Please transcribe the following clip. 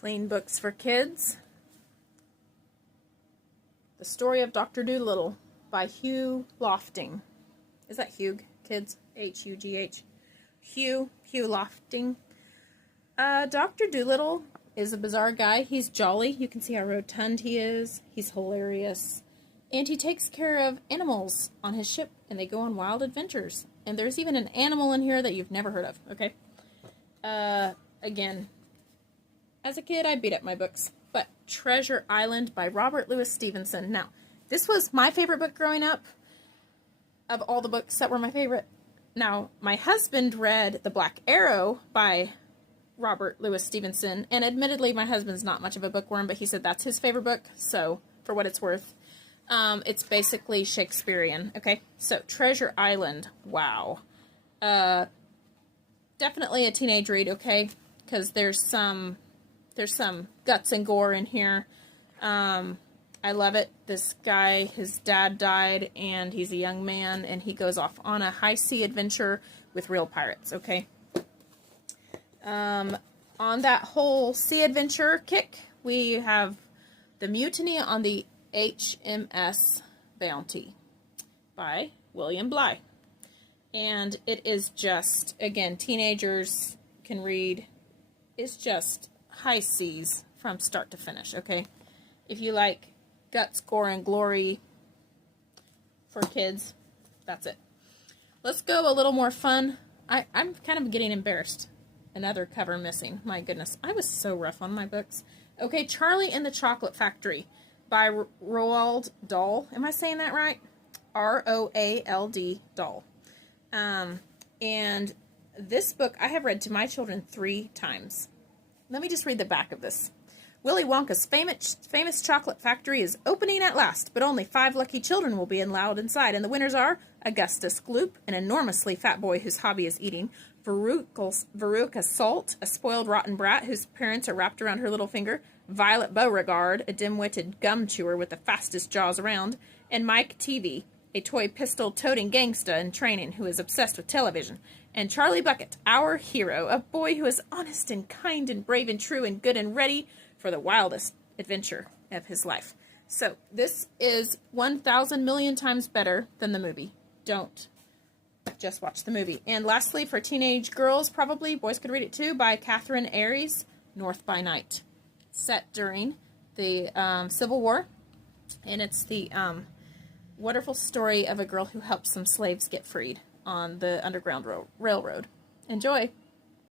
Clean books for kids. The Story of Dr. Dolittle by Hugh Lofting. Is that Hugh, kids? H-U-G-H. Hugh Lofting. Dr. Dolittle is a bizarre guy. He's jolly. You can see how rotund he is. He's hilarious. And he takes care of animals on his ship, and they go on wild adventures. And there's even an animal in here that you've never heard of, okay? Again, as a kid, I beat up my books. But Treasure Island by Robert Louis Stevenson. Now, this was my favorite book growing up, of all the books that were my favorite. Now, my husband read The Black Arrow by Robert Louis Stevenson, and admittedly, my husband's not much of a bookworm, but he said that's his favorite book, so for what it's worth. It's basically Shakespearean, okay? So, Treasure Island, wow. Definitely a teenage read, okay? Because there's some guts and gore in here. I love it. This guy, his dad died, and he's a young man, and he goes off on a high-sea adventure with real pirates, okay? On that whole sea adventure kick, we have The Mutiny on the HMS Bounty by William Bligh. And it is just, again, teenagers can read. It's just high seas from start to finish, okay? If you like guts, gore, and glory for kids, that's it. Let's go a little more fun. I'm kind of getting embarrassed. Another cover missing. My goodness. I was so rough on my books. Okay, Charlie and the Chocolate Factory by Roald Dahl. Am I saying that right? R-O-A-L-D, Dahl. And this book I have read to my children 3 times. Let me just read the back of this. Willy Wonka's famous chocolate factory is opening at last, but only 5 lucky children will be allowed inside, and the winners are Augustus Gloop, an enormously fat boy whose hobby is eating, Veruca Salt, a spoiled rotten brat whose parents are wrapped around her little finger, Violet Beauregard, a dim-witted gum chewer with the fastest jaws around, and Mike Teavee, a toy pistol-toting gangsta in training who is obsessed with television, and Charlie Bucket, our hero, a boy who is honest and kind and brave and true and good and ready for the wildest adventure of his life. So, this is 1,000 million times better than the movie. Don't just watch the movie. And lastly, for teenage girls, probably, boys could read it too, by Catherine Aries, North by Night. Set during the Civil War. And it's the wonderful story of a girl who helps some slaves get freed on the Underground Railroad. Enjoy!